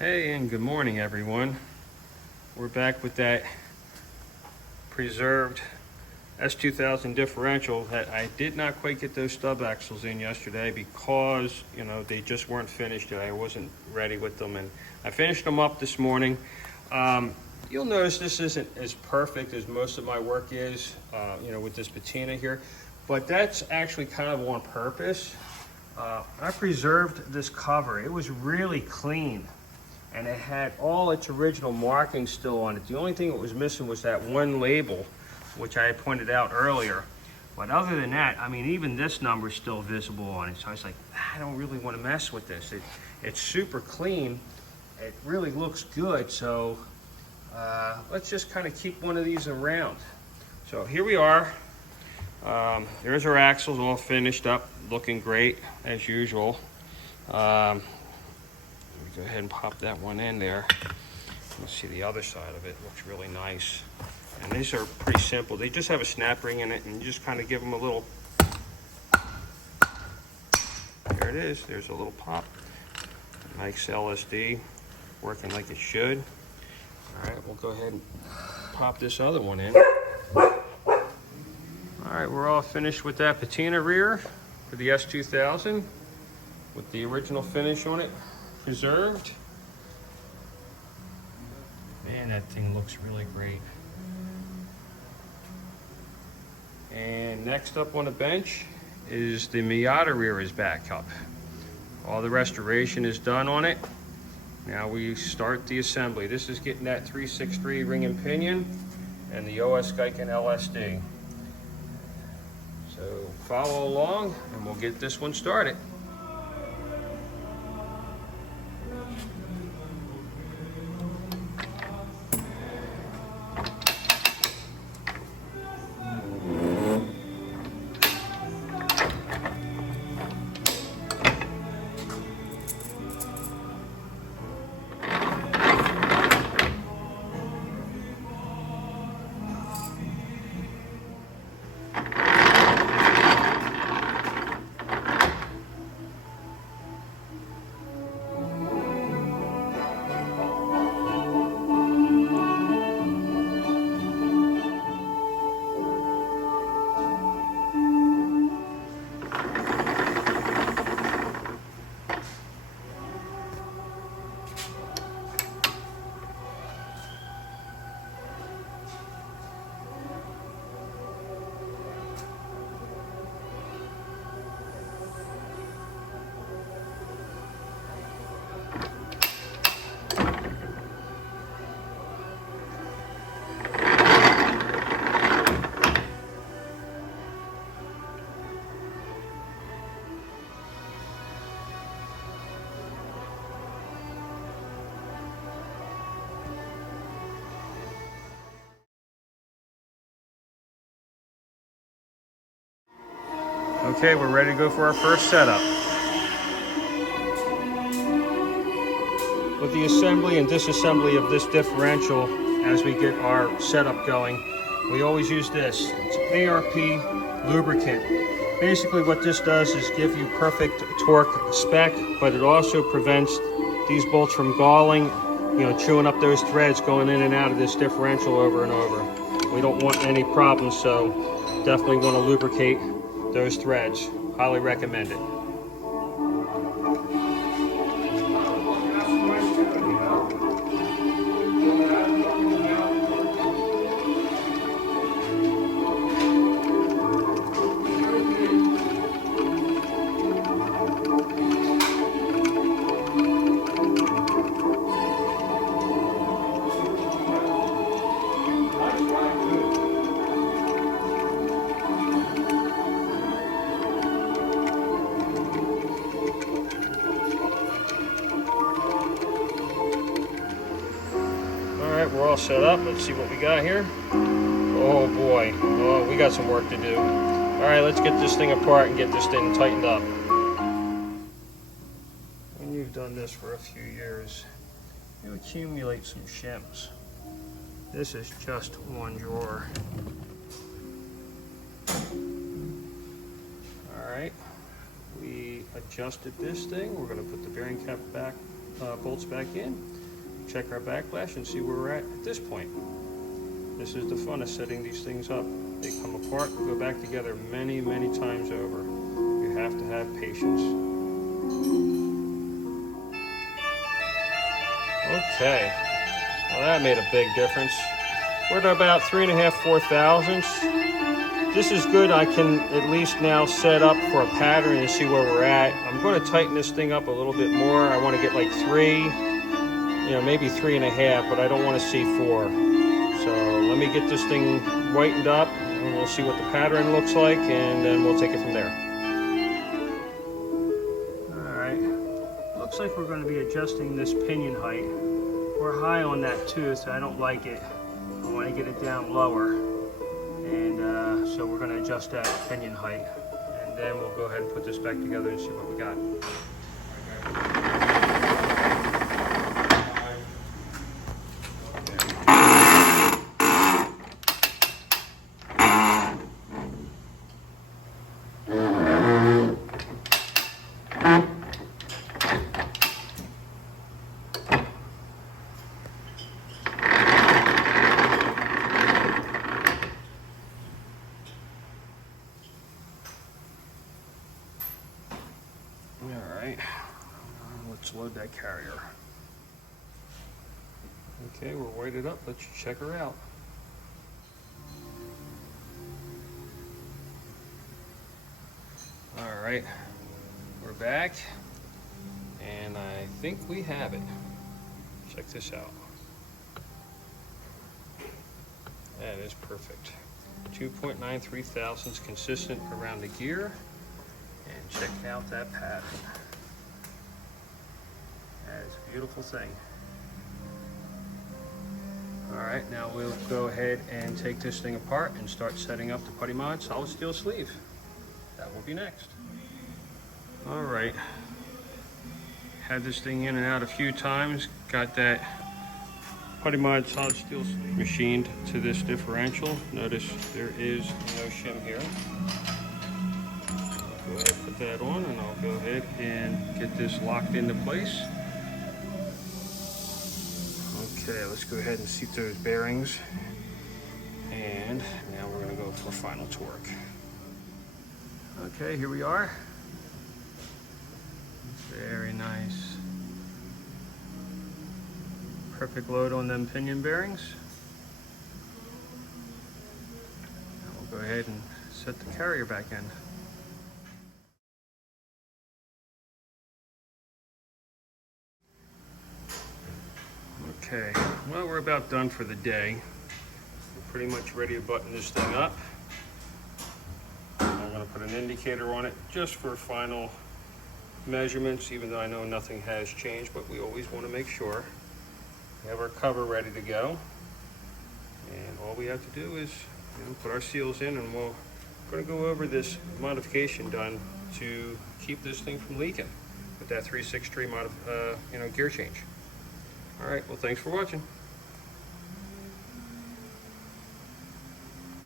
Hey, and good morning, everyone. We're back with that preserved S2000 differential that I did not quite get those stub axles in yesterday because, they just weren't finished and I wasn't ready with them. And I finished them up this morning. You'll notice this isn't as perfect as most of my work is, with this patina here, but that's actually kind of on purpose. I preserved this cover. It was really clean. And it had all its original markings still on it. The only thing it was missing was that one label, which I had pointed out earlier. But other than that, even this number is still visible on it. So I was like, I don't really want to mess with this. It's super clean. It really looks good. So let's just kind of keep one of these around. So here we are. There's our axles all finished up, looking great as usual. Go ahead and pop that one in there. Let's see the other side of it. Looks really nice. And these are pretty simple. They just have a snap ring in it, and you just kind of give them a little. There it is. There's a little pop. Nice LSD, working like it should. All right, we'll go ahead and pop this other one in. All right, we're all finished with that patina rear for the S2000 with the original finish on it. Preserved. Man, that thing looks really great. And next up on the bench is the Miata rear is back up. All the restoration is done on it. Now we start the assembly. This is getting that 363 ring and pinion and the Osgiken LSD. So follow along and we'll get this one started. Okay, we're ready to go for our first setup. With the assembly and disassembly of this differential, as we get our setup going, we always use this. It's ARP lubricant. Basically what this does is give you perfect torque spec, but it also prevents these bolts from galling, chewing up those threads going in and out of this differential over and over. We don't want any problems, so definitely want to lubricate those threads. Highly recommend it. We're all set up. Let's see what we got here. Oh boy, we got some work to do. All right, let's get this thing apart and get this thing tightened up. When you've done this for a few years, you accumulate some shims. This is just one drawer. All right, we adjusted this thing. We're going to put the bearing cap back bolts back in, check our backlash, and see where we're at this point. This is the fun of setting these things up. They come apart and go back together many, many times over. You have to have patience. Okay, well that made a big difference. We're at about 3.5, 4 thousandths. This is good. I can at least now set up for a pattern and see where we're at. I'm going to tighten this thing up a little bit more. I want to get like 3, maybe 3.5, but I don't want to see 4. So let me get this thing whitened up and we'll see what the pattern looks like, and then we'll take it from there. All right, looks like we're going to be adjusting this pinion height. We're high on that tooth. I don't like it. I want to get it down lower. And so we're going to adjust that pinion height, and then we'll go ahead and put this back together and see what we got. Let's load that carrier. Okay, we're weighted up. Let's check her out. All right, we're back, and I think we have it. Check this out. That is perfect. 2.93 thousandths consistent around the gear, and check out that pattern. That is a beautiful thing. All right, now we'll go ahead and take this thing apart and start setting up the Putty Mod solid steel sleeve. That will be next. All right, had this thing in and out a few times, got that Putty Mod solid steel machined to this differential. Notice there is no shim here. I'll go ahead and put that on, and I'll go ahead and get this locked into place. Okay, let's go ahead and seat those bearings, and now we're going to go for final torque. Okay, here we are. Very nice. Perfect load on them pinion bearings. Now we'll go ahead and set the carrier back in. Okay, well, we're about done for the day. We're pretty much ready to button this thing up. I'm going to put an indicator on it just for final measurements, even though I know nothing has changed, but we always want to make sure. We have our cover ready to go, and all we have to do is put our seals in, and we're going to go over this modification done to keep this thing from leaking with that 363 gear change. All right, well, thanks for watching.